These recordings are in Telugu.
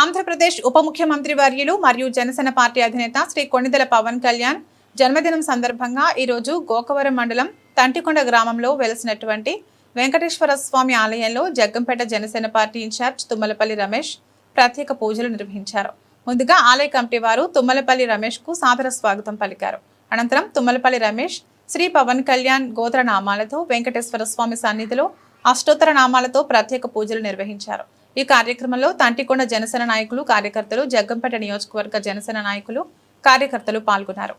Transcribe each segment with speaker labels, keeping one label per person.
Speaker 1: ఆంధ్రప్రదేశ్ ఉప ముఖ్యమంత్రి వర్యులు మరియు జనసేన పార్టీ అధినేత శ్రీ కొణిదెల పవన్ కళ్యాణ్ జన్మదినం సందర్భంగా ఈరోజు గోకవరం మండలం తంటికొండ గ్రామంలో వెలిసినటువంటి వెంకటేశ్వర స్వామి ఆలయంలో జగ్గంపేట జనసేన పార్టీ ఇన్ఛార్జ్ తుమ్మలపల్లి రమేష్ ప్రత్యేక పూజలు నిర్వహించారు. ముందుగా ఆలయ కమిటీ వారు తుమ్మలపల్లి రమేష్కు సాదర స్వాగతం పలికారు. అనంతరం తుమ్మలపల్లి రమేష్ శ్రీ పవన్ కళ్యాణ్ గోత్ర నామాలతో వెంకటేశ్వర స్వామి సన్నిధిలో అష్టోత్తర నామాలతో ప్రత్యేక పూజలు నిర్వహించారు. ఈ కార్యక్రమంలో తంటికొండ జనసేన నాయకులు కార్యకర్తలు జగ్గంపేట నియోజకవర్గ జనసేన నాయకులు కార్యకర్తలు పాల్గొన్నారు.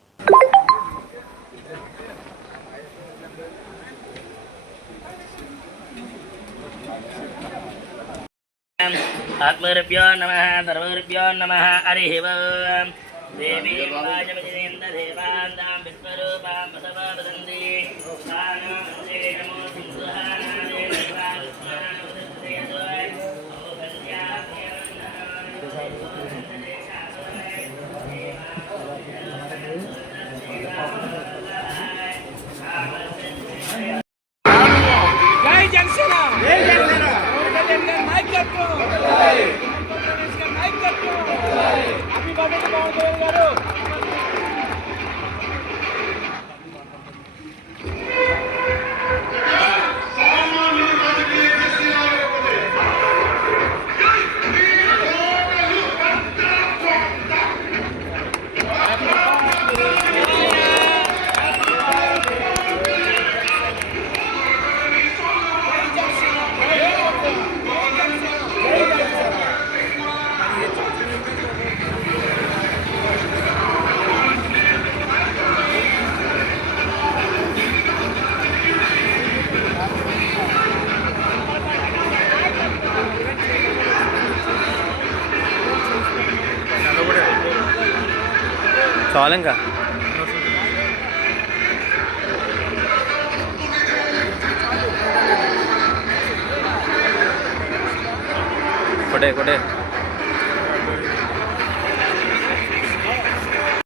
Speaker 2: ఆత్మరుభ్యో నమ సర్వరుభ్యో నమ హరి దేవీ వాజమజినేంద్రదేవాందాం విశ్వరూపాం
Speaker 3: జై జనసేన జై జనసేన పవన్ కళ్యాణ్ గారి నాయకత్వం జై పవన్ కళ్యాణ్